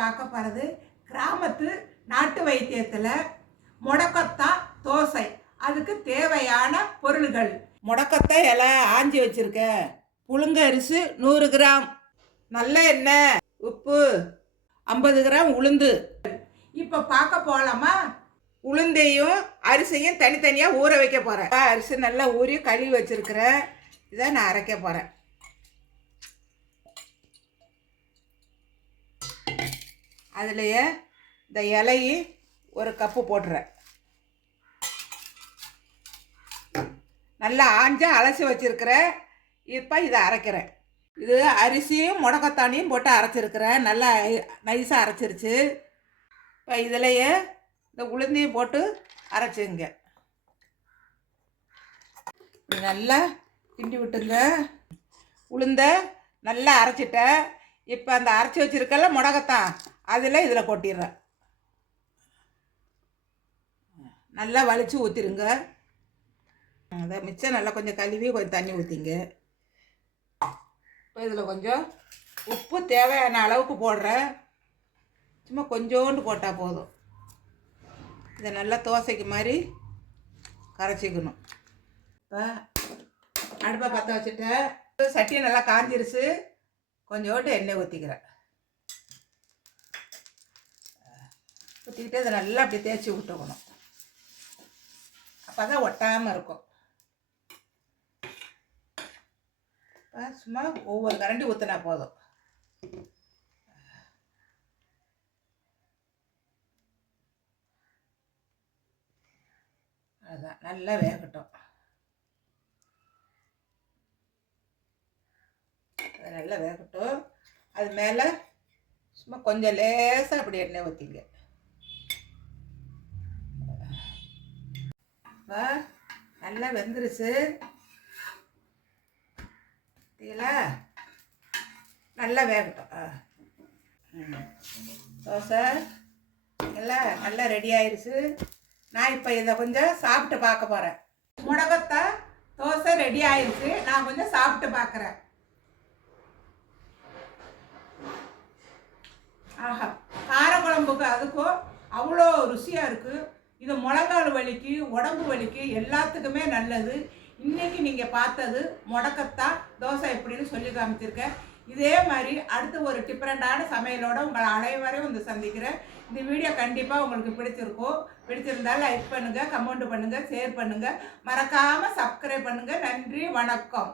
பார்க்க போகிறது கிராமத்து நாட்டு வைத்தியத்தில் முடக்கத்தான் தோசை. அதுக்கு தேவையான பொருள்கள். முடக்கத்தை இலை ஆஞ்சி வச்சுருக்கேன் புழுங்க அரிசி நூறு கிராம். நல்ல எண்ணெய். உப்பு ஐம்பது கிராம் உளுந்து. இப்போ பார்க்க போகலாமா உளுந்தையும் அரிசியும் தனித்தனியாக ஊற வைக்க போகிறேன் அரிசி நல்லா ஊறி கழுவி வச்சுருக்கிறேன். இதை நான் அரைக்க போகிறேன் அதுலேயே இந்த இலையை ஒரு கப்பு போட்டுறேன். நல்லா ஆஞ்சு அலசி வச்சுருக்கிறேன் இப்போ இதை அரைக்கிறேன். இது அரிசியும் முடக்கத்தானியும் போட்டு அரைச்சிருக்கிறேன். நல்லா நைஸாக அரைச்சிருச்சு. இப்போ இதுலையே இந்த உளுந்தையும் போட்டு அரைச்சிங்க. நல்லா கிண்டி விட்டுங்க. உளுந்த நல்லா அரைச்சிட்டேன். இப்போ அந்த அரைச்சி வச்சுருக்கல முடக்கத்தான். அதில் இதில் கொட்டிடுறேன். நல்லா வலிச்சு ஊற்றிருங்க அதை மிச்சம் நல்லா கொஞ்சம் கழுவி கொஞ்சம் தண்ணி ஊற்றிங்க இப்போ இதில் கொஞ்சம் உப்பு தேவையான அளவுக்கு போடுறேன். சும்மா கொஞ்சோண்டு போட்டால் போதும். இதை நல்லா தோசைக்கு மாதிரி கரைச்சிக்கணும். இப்போ அடுப்பை பற்ற வச்சுட்டேன். சட்டியை நல்லா காஞ்சிருச்சு. கொஞ்சோண்டு எண்ணெய் ஊற்றிக்கிறேன் ஊற்றிக்கிட்டு அதை நல்லா அப்படி தேய்ச்சி விட்டுக்கணும். அப்போ தான் ஒட்டாமல் இருக்கும் சும்மா ஒவ்வொரு கரண்டி ஊற்றினா போதும். அதுதான் நல்லா வேகட்டும். அது நல்லா வேகட்டும். அது மேலே சும்மா கொஞ்சம் லேசாக அப்படி எண்ணெய் ஊற்றிங்க இப்போ நல்லா வெந்துருச்சு. பார்த்தீங்களா நல்லா வேகட்டும். ஆ. தோசை எல்லாம் நல்லா ரெடி ஆயிடுச்சு நான் இப்போ இதை கொஞ்சம் சாப்பிட்டு பார்க்க போகிறேன் முடகத்தை தோசை ரெடி ஆயிடுச்சு நான் கொஞ்சம் சாப்பிட்டு பார்க்குறேன். ஆஹா காரக்குழம்புக்கு அதுக்கும் அவ்வளோ ருசியாக இருக்குது இது முழங்கால் வலிக்கு உடம்பு வலிக்கு எல்லாத்துக்குமே நல்லது. இன்றைக்கி நீங்கள் பார்த்தது முடக்கத்தான் தோசை எப்படின்னு சொல்லி காமிச்சிருக்கேன். இதே மாதிரி அடுத்து ஒரு டிஃப்ரெண்டான சமையலோட உங்களை அனைவரையும் வந்து சந்திக்கிறேன். இந்த வீடியோ கண்டிப்பாக உங்களுக்கு பிடிச்சிருக்கும். பிடிச்சிருந்தால் லைக் பண்ணுங்கள் கமெண்ட் பண்ணுங்கள் ஷேர் பண்ணுங்கள் மறக்காமல் சப்ஸ்கிரைப் பண்ணுங்கள் நன்றி வணக்கம்.